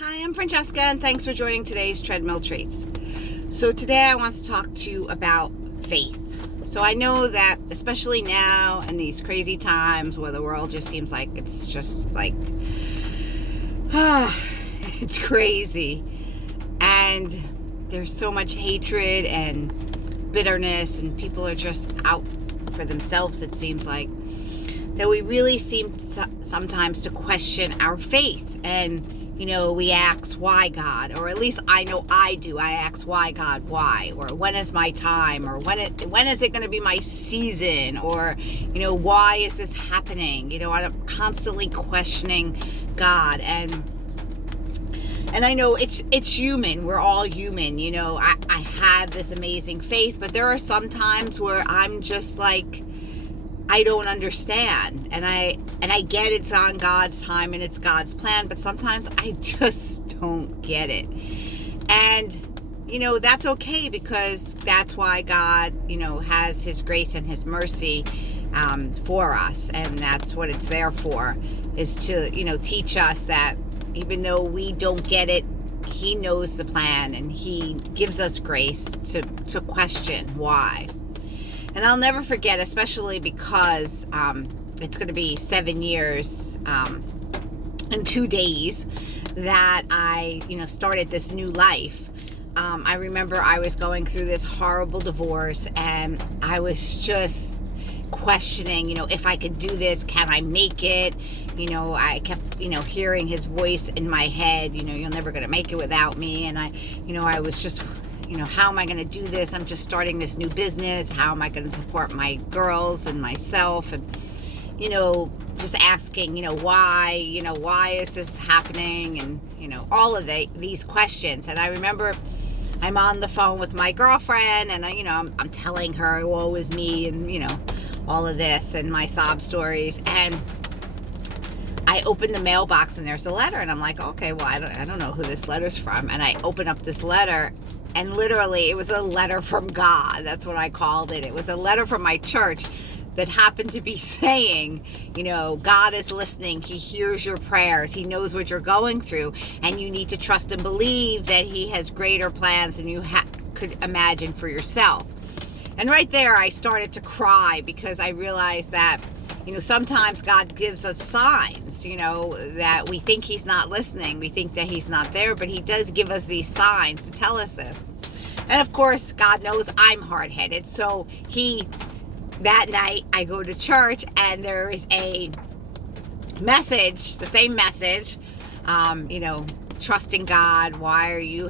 Hi, I'm Francesca, and thanks for joining today's Treadmill Treats. So today I want to talk to you about faith. So I know that, especially now in these crazy times where the world just seems like it's just like, it's crazy. And there's so much hatred and bitterness, and people are just out for themselves, it seems like, that we really seem sometimes to question our faith. And we ask, why God? Or at least I know I do. I ask, why God? Why? Or when is my time? Or when is it going to be my season? Or, why is this happening? I'm constantly questioning God. And I know it's human. We're all human. I have this amazing faith, but there are some times where I'm just like, I don't understand, and I get it's on God's time and it's God's plan, but sometimes I just don't get it. And that's okay, because that's why God has his grace and his mercy for us, and that's what it's there for, is to teach us that even though we don't get it, he knows the plan, and he gives us grace to question why. And I'll never forget, especially because it's going to be 7 years in 2 days that I, started this new life. I remember I was going through this horrible divorce, and I was just questioning, if I could do this, can I make it? I kept, hearing his voice in my head, you're never going to make it without me. And I was just, how am I going to do this? I'm just starting this new business. How am I going to support my girls and myself? And, just asking, why is this happening? And, all of these questions. And I remember I'm on the phone with my girlfriend, and I'm telling her, woe is me, and, all of this and my sob stories. And I opened the mailbox, and there's a letter, and I'm like, okay, well, I don't know who this letter's from. And I open up this letter, and literally it was a letter from God. That's what I called it. It was a letter from my church that happened to be saying, God is listening. He hears your prayers. He knows what you're going through, and you need to trust and believe that he has greater plans than you could imagine for yourself. And right there, I started to cry, because I realized that sometimes God gives us signs, that we think he's not listening. We think that he's not there, but he does give us these signs to tell us this. And of course, God knows I'm hard-headed. So that night, I go to church, and there is a message, the same message, trusting God. Why are you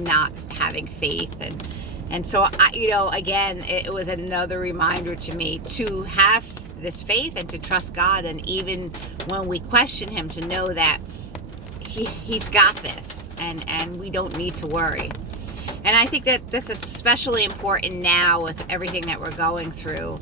not having faith? And so, again, it was another reminder to me to have this faith and to trust God. And even when we question him, to know that he's got this, and we don't need to worry. And I think that this is especially important now with everything that we're going through.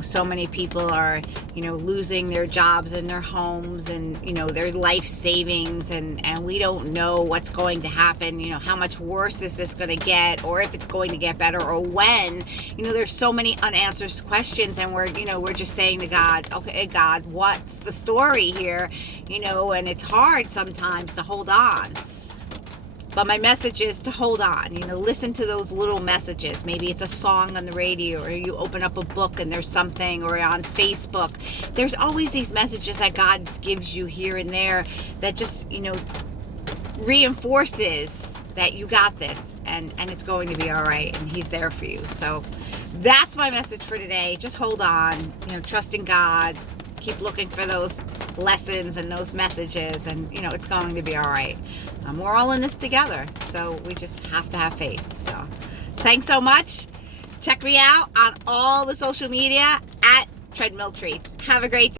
So many people are, losing their jobs and their homes and, their life savings. And we don't know what's going to happen. How much worse is this going to get, or if it's going to get better, or when. There's so many unanswered questions, and we're just saying to God, okay, God, what's the story here? And it's hard sometimes to hold on. But my message is to hold on, listen to those little messages. Maybe it's a song on the radio, or you open up a book and there's something, or on Facebook. There's always these messages that God gives you here and there that just, reinforces that you got this, and it's going to be all right, and he's there for you. So that's my message for today. Just hold on, trust in God. Keep looking for those lessons and those messages, and it's going to be all right. We're all in this together, so we just have to have faith. So thanks so much. Check me out on all the social media at Treadmill Treats. Have a great day.